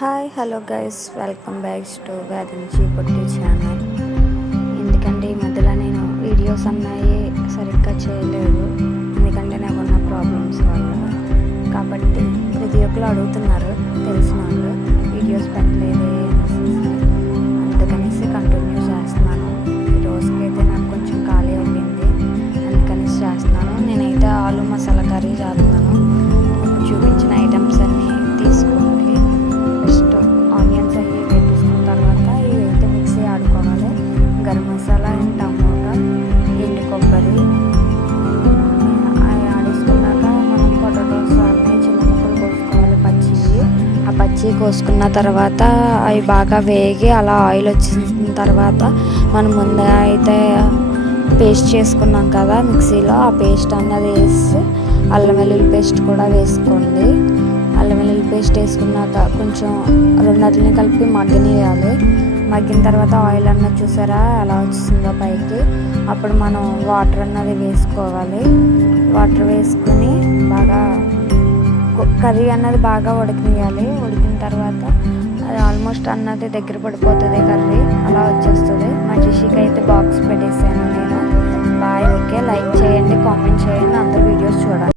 Hi hello guys, welcome back to వేదంచి పొట్టి channel. ఎందుకంటే ఈ మధ్యలో నేను వీడియోస్ అన్నాయి సరిగ్గా చేయలేదు, ఎందుకంటే నాకు ఉన్న ప్రాబ్లమ్స్ వల్ల. కాబట్టి ప్రతి ఒక్కరు అడుగుతున్నారు, తెలిసిన వాళ్ళు వీడియోస్ పెట్టలేదే అనేసి. అందుకనేసి కంటిన్యూ చేస్తున్నాను. ఈ రోజుకైతే నాకు కొంచెం ఖాళీ అయిపోయింది, అందుకనేసి చేస్తున్నాను. నేనైతే ఆలు మసాలా కర్రీ చేస్తున్నాను. చూపించిన ఐటమ్స్ అన్నీ తీసుకోండి. ఫస్ట్ ఆనియన్స్ అవి వేసుకున్న తర్వాత ఇవైతే మిక్సీ ఆడుకోవాలి. గరం మసాలా అండ్ టమోటా, ఎండు కొబ్బరి అవి ఆడేసుకున్నాక మనం పొటాటోస్ అన్నీ చిన్న ముక్కలు కోసుకోవాలి, పచ్చివి. ఆ పచ్చి కోసుకున్న తర్వాత అవి బాగా వేగి అలా ఆయిల్ వచ్చిన తర్వాత మనం ముందు అయితే పేస్ట్ చేసుకున్నాం కదా మిక్సీలో, ఆ పేస్ట్ అన్నది వేసి అల్లం వెల్లుల్లి పేస్ట్ కూడా వేసుకోండి. అల్లం వెల్లుల్లి పేస్ట్ వేసుకున్నాక కొంచెం రెండింటిని కలిపి మగ్గనియాలి. మగ్గిన తర్వాత ఆయిల్ అన్నది చూసారా ఎలా వచ్చిందో పైకి. అప్పుడు మనం వాటర్ అన్నది వేసుకోవాలి. వాటర్ వేసుకుని బాగా కర్రీ అన్నది బాగా ఉడకనియాలి. ఉడికిన తర్వాత అది ఆల్మోస్ట్ అన్నది దగ్గర పడిపోతుంది, కర్రీ అలా వచ్చేస్తుంది. మా జిషికి అయితే బాక్స్ పెట్టేసాను నేను. బాయ్. ఓకే, లైక్ చేయండి, కామెంట్ చేయండి.